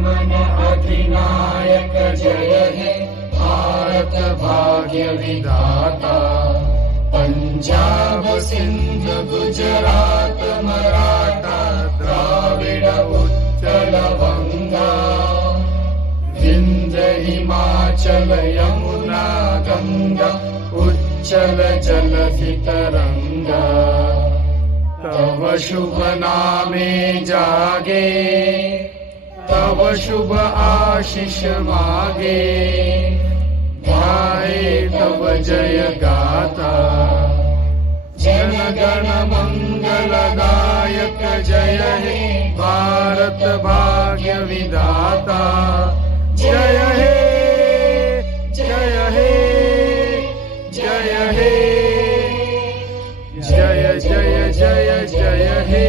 जनगण अधिनायक जय हे भारत भाग्य विधाता। पंजाब सिंध गुजरात मराठा द्राविड उत्कल गंगा, विंध्य हिमाचल यमुना गंगा उच्चल जलधि तरंगा। तव शुभ नामे जागे, तव शुभ आशीष मागे, गाए तव जय गाथा। जनगण मंगलदायक जय हे भारत भाग्य विधाता। जय हे जय हे जय हे जय जय जय जय हे।